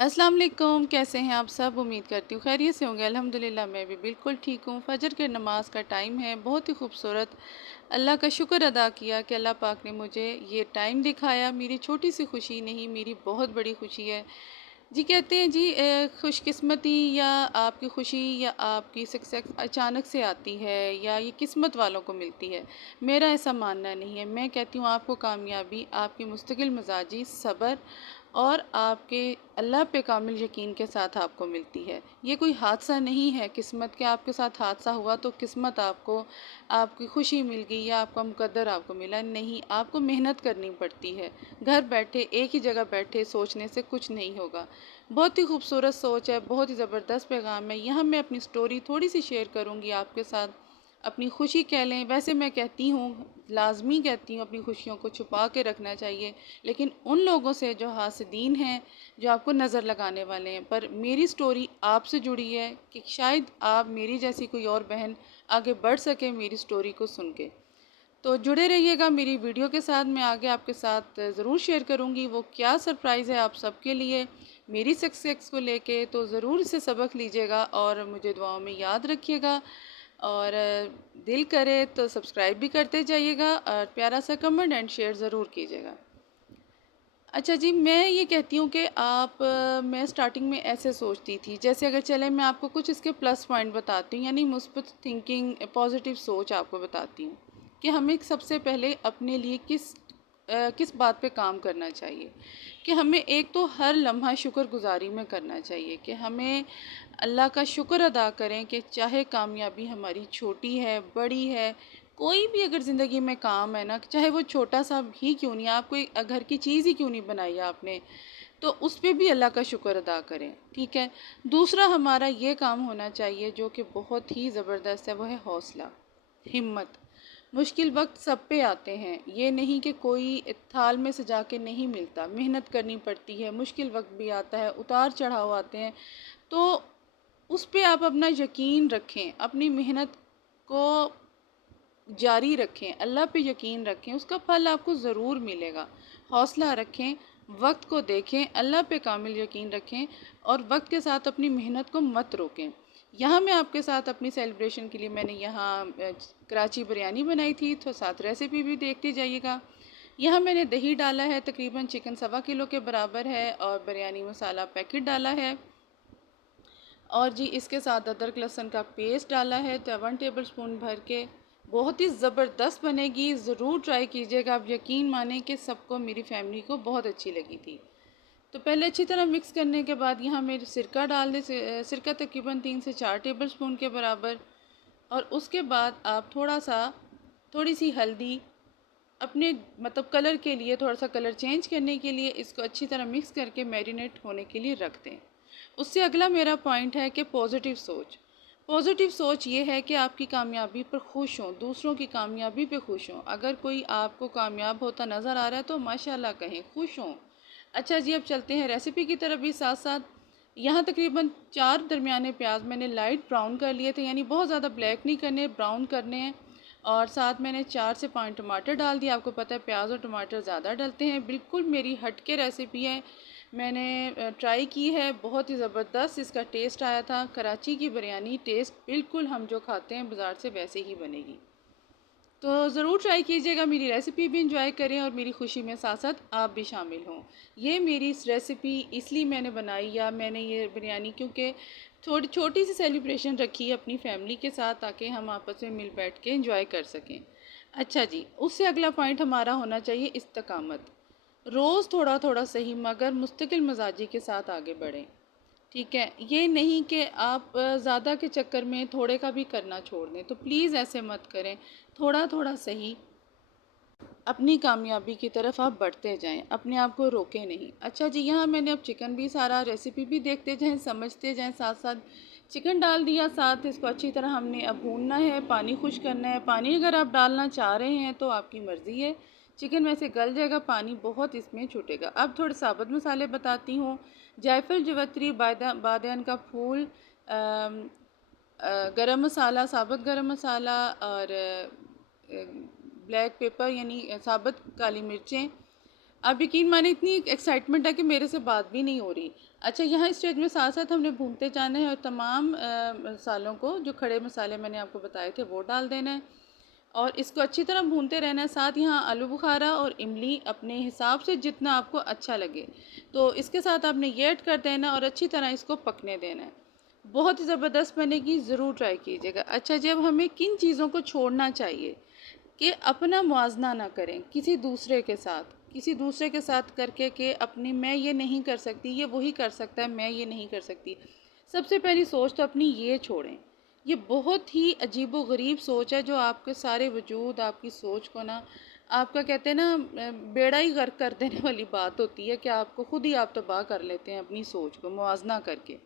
अस्सलाम वालेकुम। कैसे हैं आप सब? उम्मीद करती हूँ खैरियत से होंगे। अल्हम्दुलिल्लाह मैं भी बिल्कुल ठीक हूँ। फ़जर के नमाज का टाइम है। बहुत ही खूबसूरत अल्लाह का शुक्र अदा किया कि अल्लाह पाक ने मुझे ये टाइम दिखाया। मेरी छोटी सी खुशी नहीं, मेरी बहुत बड़ी खुशी है। जी कहते हैं जी, खुशकिस्मती या आपकी खुशी या आपकी सक्सेस अचानक से आती है या ये किस्मत वालों को मिलती है। मेरा ऐसा मानना नहीं है। मैं कहती हूँ आपको कामयाबी आपकी मुस्तकिल मिजाजी, सब्र और आपके अल्लाह पे कामिल यकीन के साथ आपको मिलती है। ये कोई हादसा नहीं है किस्मत के, आपके साथ हादसा हुआ तो किस्मत आपको आपकी खुशी मिल गई या आपका मुकद्दर आपको मिला, नहीं, आपको मेहनत करनी पड़ती है। घर बैठे एक ही जगह बैठे सोचने से कुछ नहीं होगा। बहुत ही खूबसूरत सोच है, बहुत ही ज़बरदस्त पैगाम है। यहाँ मैं अपनी स्टोरी थोड़ी सी शेयर करूँगी आपके साथ। अपनी खुशी कह लें, वैसे मैं कहती हूँ, लाजमी कहती हूँ, अपनी खुशियों को छुपा के रखना चाहिए, लेकिन उन लोगों से जो हासिदीन हैं, जो आपको नज़र लगाने वाले हैं। पर मेरी स्टोरी आपसे जुड़ी है कि शायद आप मेरी जैसी कोई और बहन आगे बढ़ सके मेरी स्टोरी को सुन के। तो जुड़े रहिएगा मेरी वीडियो के साथ। मैं आगे आपके साथ ज़रूर शेयर करूँगी वो क्या सरप्राइज़ है आप सबके लिए मेरी सक्सेस को लेके। तो ज़रूर इसे सबक लीजिएगा और मुझे दुआओं में याद रखिएगा। और दिल करे तो सब्सक्राइब भी करते जाइएगा और प्यारा सा कमेंट एंड शेयर ज़रूर कीजिएगा। अच्छा जी, मैं ये कहती हूँ कि मैं स्टार्टिंग में ऐसे सोचती थी, जैसे अगर चले मैं आपको कुछ इसके प्लस पॉइंट बताती हूँ, यानी मुस्बत थिंकिंग, पॉजिटिव सोच आपको बताती हूँ कि हमें सबसे पहले अपने लिए किस बात पे काम करना चाहिए। कि हमें एक तो हर लम्हा शुक्रगुजारी में करना चाहिए कि हमें अल्लाह का शुक्र अदा करें कि चाहे कामयाबी हमारी छोटी है, बड़ी है, कोई भी अगर ज़िंदगी में काम है ना, चाहे वो छोटा सा ही क्यों नहीं, आप कोई घर की चीज़ ही क्यों नहीं बनाई है आपने, तो उस पे भी अल्लाह का शुक्र अदा करें। ठीक है। दूसरा हमारा ये काम होना चाहिए जो कि बहुत ही ज़बरदस्त है, वो है हौसला, हिम्मत। मुश्किल वक्त सब पे आते हैं, ये नहीं कि कोई थाल में सजा के नहीं मिलता, मेहनत करनी पड़ती है, मुश्किल वक्त भी आता है, उतार चढ़ाव आते हैं। तो उस पे आप अपना यकीन रखें, अपनी मेहनत को जारी रखें, अल्लाह पे यकीन रखें, उसका फल आपको ज़रूर मिलेगा। हौसला रखें, वक्त को देखें, अल्लाह पे कामिल यकीन रखें और वक्त के साथ अपनी मेहनत को मत रोकें। यहाँ मैं आपके साथ अपनी सेलिब्रेशन के लिए मैंने यहाँ कराची बिरयानी बनाई थी, तो साथ रेसिपी भी देखते जाइएगा। यहाँ मैंने दही डाला है, तकरीबन चिकन 1.25 किलो के बराबर है, और बिरयानी मसाला पैकेट डाला है। और जी इसके साथ अदरक लहसुन का पेस्ट डाला है, तो 1 टेबल स्पून भर के। बहुत ही ज़बरदस्त बनेगी, ज़रूर ट्राई कीजिएगा। आप यकीन माने कि सबको, मेरी फैमिली को बहुत अच्छी लगी थी। तो पहले अच्छी तरह मिक्स करने के बाद यहाँ मेरे सिरका डाल दें, सिरका तकरीबन 3 से 4 टेबल स्पून के बराबर। और उसके बाद आप थोड़ी सी हल्दी, अपने मतलब कलर के लिए, थोड़ा सा कलर चेंज करने के लिए, इसको अच्छी तरह मिक्स करके मैरिनेट होने के लिए रख दें। उससे अगला मेरा पॉइंट है कि पॉजिटिव सोच। पॉजिटिव सोच ये है कि आपकी कामयाबी पर खुश हों, दूसरों की कामयाबी पे खुश हों। अगर कोई आपको कामयाब होता नज़र आ रहा है तो माशाल्लाह कहें, खुश हों। अच्छा जी, अब चलते हैं रेसिपी की तरफ भी साथ साथ। यहाँ तकरीबन 4 दरमियाने प्याज मैंने लाइट ब्राउन कर लिए थे, यानी बहुत ज़्यादा ब्लैक नहीं करने, ब्राउन करने हैं। और साथ मैंने 4 से 5 टमाटर डाल दिए। आपको पता है प्याज और टमाटर ज़्यादा डलते हैं। बिल्कुल मेरी हटके रेसिपी है, मैंने ट्राई की है, बहुत ही ज़बरदस्त इसका टेस्ट आया था। कराची की बिरयानी टेस्ट बिल्कुल हम जो खाते हैं बाज़ार से वैसे ही बनेगी। तो ज़रूर ट्राई कीजिएगा, मेरी रेसिपी भी इंजॉय करें और मेरी खुशी में साथ साथ आप भी शामिल हों। ये मेरी इस रेसिपी इसलिए मैंने बनाई, या मैंने ये बिरयानी, क्योंकि थोड़ी छोटी सी सेलिब्रेशन रखी है अपनी फैमिली के साथ, ताकि हम आपस में मिल बैठ के इंजॉय कर सकें। अच्छा जी, उससे अगला पॉइंट हमारा होना चाहिए इस्तकामत। रोज़ थोड़ा थोड़ा सही मगर मुस्तकिल मजाजी के साथ आगे बढ़ें। ठीक है, ये नहीं कि आप ज़्यादा के चक्कर में थोड़े का भी करना छोड़ दें, तो प्लीज़ ऐसे मत करें। थोड़ा थोड़ा सही अपनी कामयाबी की तरफ आप बढ़ते जाएं, अपने आप को रोकें नहीं। अच्छा जी, यहाँ मैंने अब चिकन भी सारा, रेसिपी भी देखते जाएं, समझते जाएं, साथ साथ चिकन डाल दिया। साथ इसको अच्छी तरह हमने अब भूनना है, पानी खुश करना है। पानी अगर आप डालना चाह रहे हैं तो आपकी मर्ज़ी है, चिकन वैसे गल जाएगा, पानी बहुत इसमें छूटेगा। अब थोड़े साबुत मसाले बताती हूँ। जायफल, जवित्री, बादियान का फूल, गरम मसाला, साबुत गरम मसाला, और ब्लैक पेपर यानी साबुत काली मिर्चें। आप यकीन माने इतनी एक्साइटमेंट है कि मेरे से बात भी नहीं हो रही। अच्छा, यहाँ स्टेज में साथ-साथ हमने भूनते जाना है और तमाम मसालों को, जो खड़े मसाले मैंने आपको बताए थे, वो डाल देना है और इसको अच्छी तरह भूनते रहना है। साथ यहाँ आलू बुखारा और इमली अपने हिसाब से जितना आपको अच्छा लगे, तो इसके साथ आपने ये ऐड कर देना और अच्छी तरह इसको पकने देना है। बहुत ही ज़बरदस्त बनेगी, ज़रूर ट्राई कीजिएगा। अच्छा जी, अब हमें किन चीज़ों को छोड़ना चाहिए कि अपना मुआवज़ा ना करें किसी दूसरे के साथ करके कि अपनी मैं ये नहीं कर सकती, ये वही कर सकता है, मैं ये नहीं कर सकती। सबसे पहली सोच तो अपनी ये छोड़ें। ये बहुत ही अजीबो-गरीब सोच है जो आपके सारे वजूद, आपकी सोच को ना, आपका कहते हैं ना बेड़ा ही गर्क कर देने वाली बात होती है कि आपको खुद ही आप तबाह कर लेते हैं अपनी सोच को मुआवज़ा करके।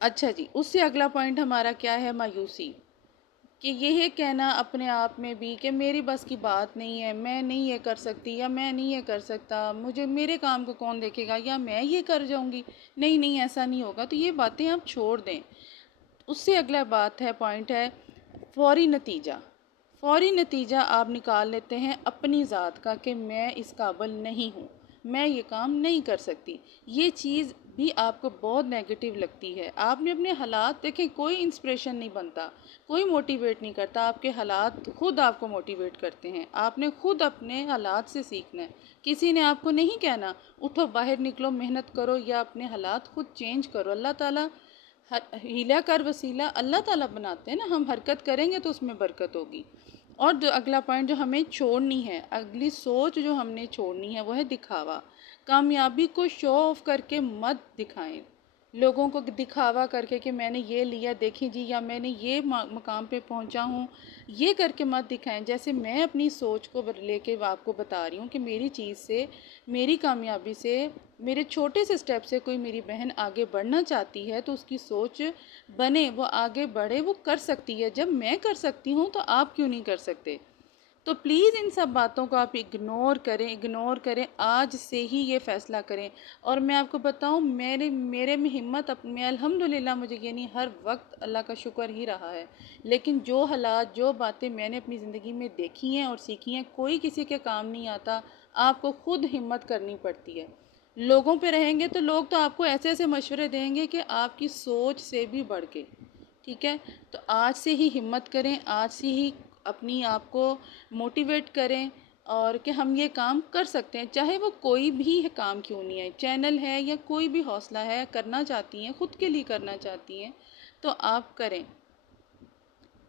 अच्छा जी, उससे अगला पॉइंट हमारा क्या है? मायूसी। कि ये कहना अपने आप में भी कि मेरी बस की बात नहीं है, मैं नहीं ये कर सकती या मैं नहीं ये कर सकता, मुझे मेरे काम को कौन देखेगा या मैं ये कर जाऊंगी, नहीं नहीं ऐसा नहीं होगा, तो ये बातें आप छोड़ दें। उससे अगला बात है, पॉइंट है फ़ौरी नतीजा। फ़ौरी नतीजा आप निकाल लेते हैं अपनी ज़ात का कि मैं इस काबिल नहीं हूँ, मैं ये काम नहीं कर सकती। ये चीज़ भी आपको बहुत नेगेटिव लगती है। आपने अपने हालात देखें, कोई इंस्पिरेशन नहीं बनता, कोई मोटिवेट नहीं करता, आपके हालात खुद आपको मोटिवेट करते हैं। आपने खुद अपने हालात से सीखना है, किसी ने आपको नहीं कहना उठो बाहर निकलो मेहनत करो या अपने हालात खुद चेंज करो। अल्लाह ताला हीला कर वसीला अल्लाह ताला बनाते हैं ना, हम हरकत करेंगे तो उसमें बरकत होगी। और जो अगला पॉइंट जो हमें छोड़नी है, अगली सोच जो हमने छोड़नी है, वो है दिखावा। कामयाबी को शो ऑफ करके मत दिखाएं, लोगों को दिखावा करके कि मैंने ये लिया देखी जी, या मैंने ये मकाम पे पहुंचा हूँ, ये करके मत दिखाएं। जैसे मैं अपनी सोच को लेके आपको बता रही हूँ कि मेरी चीज़ से, मेरी कामयाबी से, मेरे छोटे से स्टेप से कोई मेरी बहन आगे बढ़ना चाहती है तो उसकी सोच बने, वो आगे बढ़े, वो कर सकती है। जब मैं कर सकती हूँ तो आप क्यों नहीं कर सकते? तो प्लीज़ इन सब बातों को आप इग्नोर करें, आज से ही ये फ़ैसला करें। और मैं आपको बताऊं, मेरे में हिम्मत मैं अल्हम्दुलिल्लाह, मुझे ये नहीं हर वक्त अल्लाह का शुक्र ही रहा है, लेकिन जो हालात, जो बातें मैंने अपनी ज़िंदगी में देखी हैं और सीखी हैं, कोई किसी के काम नहीं आता, आपको खुद हिम्मत करनी पड़ती है। लोगों पे रहेंगे तो लोग तो आपको ऐसे ऐसे मशवरे देंगे कि आपकी सोच से भी बढ़ के, ठीक है? तो आज से ही हिम्मत करें, आज से ही अपनी आप को मोटिवेट करें और कि हम ये काम कर सकते हैं, चाहे वो कोई भी काम क्यों नहीं है, चैनल है या कोई भी हौसला है, करना चाहती हैं, खुद के लिए करना चाहती हैं, तो आप करें।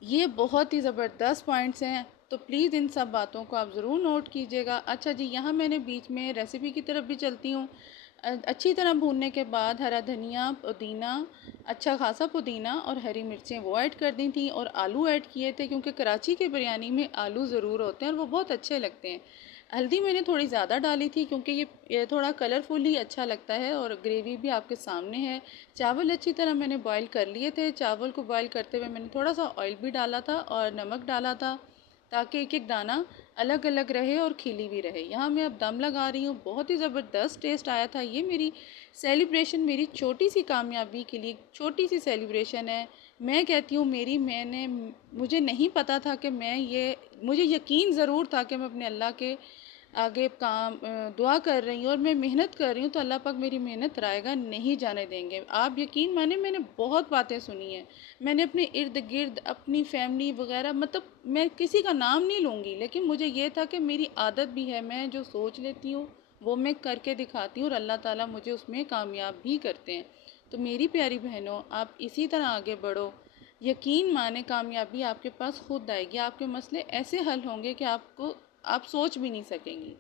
ये बहुत ही ज़बरदस्त पॉइंट्स हैं, तो प्लीज़ इन सब बातों को आप ज़रूर नोट कीजिएगा। अच्छा जी, यहाँ मैंने बीच में रेसिपी की तरफ भी चलती हूँ। अच्छी तरह भूनने के बाद हरा धनिया, पुदीना, अच्छा खासा पुदीना और हरी मिर्चें वो ऐड कर दी थी और आलू ऐड किए थे, क्योंकि कराची के बिरयानी में आलू ज़रूर होते हैं और वो बहुत अच्छे लगते हैं। हल्दी मैंने थोड़ी ज़्यादा डाली थी क्योंकि ये थोड़ा कलरफुल ही अच्छा लगता है और ग्रेवी भी आपके सामने है। चावल अच्छी तरह मैंने बॉईल कर लिए थे। चावल को बॉईल करते हुए मैंने थोड़ा सा ऑयल भी डाला था और नमक डाला था, ताकि एक एक दाना अलग अलग रहे और खिली भी रहे। यहाँ मैं अब दम लगा रही हूँ। बहुत ही ज़बरदस्त टेस्ट आया था। ये मेरी सेलिब्रेशन, मेरी छोटी सी कामयाबी के लिए छोटी सी सेलिब्रेशन है। मैं कहती हूँ मुझे नहीं पता था कि मुझे यकीन ज़रूर था कि मैं अपने अल्लाह के आगे दुआ कर रही हूँ और मैं मेहनत कर रही हूँ, तो अल्लाह पाक मेरी मेहनत रायगा नहीं जाने देंगे। आप यकीन माने, मैंने बहुत बातें सुनी हैं, मैंने अपने इर्द गिर्द अपनी फैमिली वगैरह, मतलब मैं किसी का नाम नहीं लूँगी, लेकिन मुझे ये था कि मेरी आदत भी है, मैं जो सोच लेती हूँ वो मैं करके दिखाती हूँ और अल्लाह ताला मुझे उसमें कामयाब भी करते हैं। तो मेरी प्यारी बहनों, आप इसी तरह आगे बढ़ो। यकीन माने, कामयाबी आपके पास खुद आएगी। आपके मसले ऐसे हल होंगे कि आप सोच भी नहीं सकेंगी।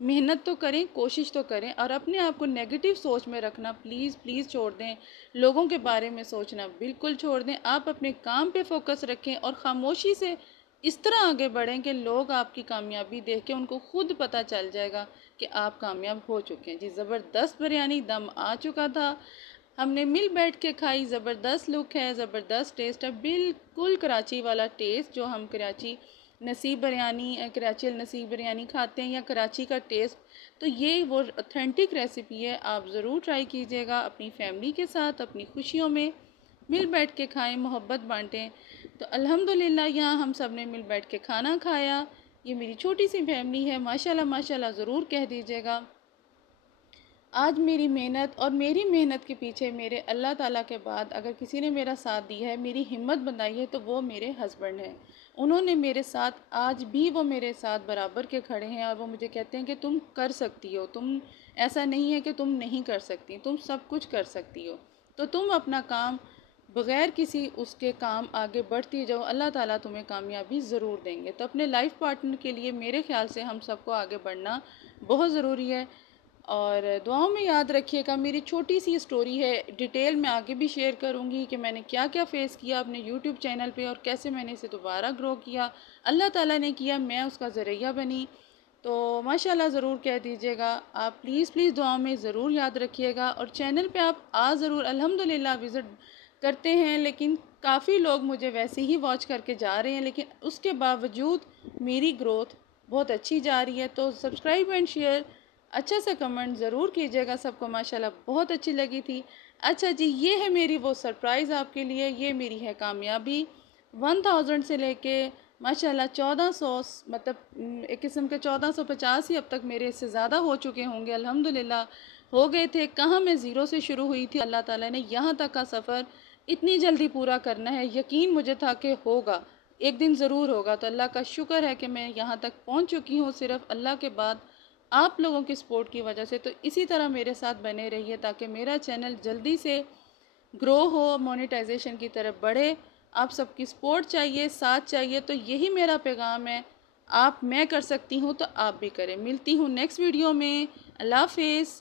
मेहनत तो करें, कोशिश तो करें और अपने आप को नेगेटिव सोच में रखना प्लीज़ प्लीज़ छोड़ दें। लोगों के बारे में सोचना बिल्कुल छोड़ दें। आप अपने काम पे फोकस रखें और ख़ामोशी से इस तरह आगे बढ़ें कि लोग आपकी कामयाबी देख के उनको खुद पता चल जाएगा कि आप कामयाब हो चुके हैं। जी, ज़बरदस्त बिरयानी दम आ चुका था, हमने मिल बैठ के खाई। ज़बरदस्त लुक है, ज़बरदस्त टेस्ट है, बिल्कुल कराची वाला टेस्ट जो हम कराची कराची नसीब बिरयानी खाते हैं, या कराची का टेस्ट। तो ये वो ऑथेंटिक रेसिपी है, आप ज़रूर ट्राई कीजिएगा। अपनी फैमिली के साथ अपनी खुशियों में मिल बैठ के खाएं, मोहब्बत बांटें। तो अल्हम्दुलिल्लाह यहाँ हम सब ने मिल बैठ के खाना खाया। ये मेरी छोटी सी फैमिली है। माशाल्लाह माशाल्लाह ज़रूर कह दीजिएगा। आज मेरी मेहनत और मेरी मेहनत के पीछे मेरे अल्लाह ताला के बाद अगर किसी ने मेरा साथ दिया है, मेरी हिम्मत बनाई है, तो वो मेरे हस्बैंड हैं। उन्होंने मेरे साथ, आज भी वो मेरे साथ बराबर के खड़े हैं और वो मुझे कहते हैं कि तुम कर सकती हो, तुम, ऐसा नहीं है कि तुम नहीं कर सकती, तुम सब कुछ कर सकती हो। तो तुम अपना काम बग़ैर किसी उसके काम आगे बढ़ती जाओ, अल्लाह ताला तुम्हें कामयाबी ज़रूर देंगे। तो अपने लाइफ पार्टनर के लिए मेरे ख़्याल से हम सबको आगे बढ़ना बहुत ज़रूरी है। और दुआओं में याद रखिएगा। मेरी छोटी सी स्टोरी है, डिटेल में आगे भी शेयर करूँगी कि मैंने क्या क्या फ़ेस किया अपने यूट्यूब चैनल पे और कैसे मैंने इसे दोबारा ग्रो किया। अल्लाह ताला ने किया, मैं उसका ज़रिया बनी। तो माशाल्लाह ज़रूर कह दीजिएगा। आप प्लीज़ प्लीज़ दुआओं में ज़रूर याद रखिएगा। और चैनल पे आप ज़रूर अल्हम्दुलिल्लाह विज़िट करते हैं, लेकिन काफ़ी लोग मुझे वैसे ही वॉच करके जा रहे हैं, लेकिन उसके बावजूद मेरी ग्रोथ बहुत अच्छी जा रही है। तो सब्सक्राइब एंड शेयर, अच्छा सा कमेंट ज़रूर कीजिएगा। सबको माशाल्लाह बहुत अच्छी लगी थी। अच्छा जी, ये है मेरी वो सरप्राइज़ आपके लिए, ये मेरी है कामयाबी। 1000 से लेके माशाल्लाह 1400, मतलब एक किस्म के 1450 ही अब तक मेरे इससे ज़्यादा हो चुके होंगे, अल्हम्दुलिल्लाह हो गए थे। कहाँ मैं ज़ीरो से शुरू हुई थी, अल्लाह ताला ने यहाँ तक का सफ़र इतनी जल्दी पूरा करना है, यकीन मुझे था कि होगा, एक दिन ज़रूर होगा। तो अल्लाह का शुक्र है कि मैं यहाँ तक पहुँच चुकी हूँ, सिर्फ़ अल्लाह के बाद आप लोगों की सपोर्ट की वजह से। तो इसी तरह मेरे साथ बने रहिए ताकि मेरा चैनल जल्दी से ग्रो हो, मोनेटाइजेशन की तरफ बढ़े। आप सबकी सपोर्ट चाहिए, साथ चाहिए। तो यही मेरा पैगाम है। आप, मैं कर सकती हूँ तो आप भी करें। मिलती हूँ नेक्स्ट वीडियो में। अल्लाह हाफ़िज़।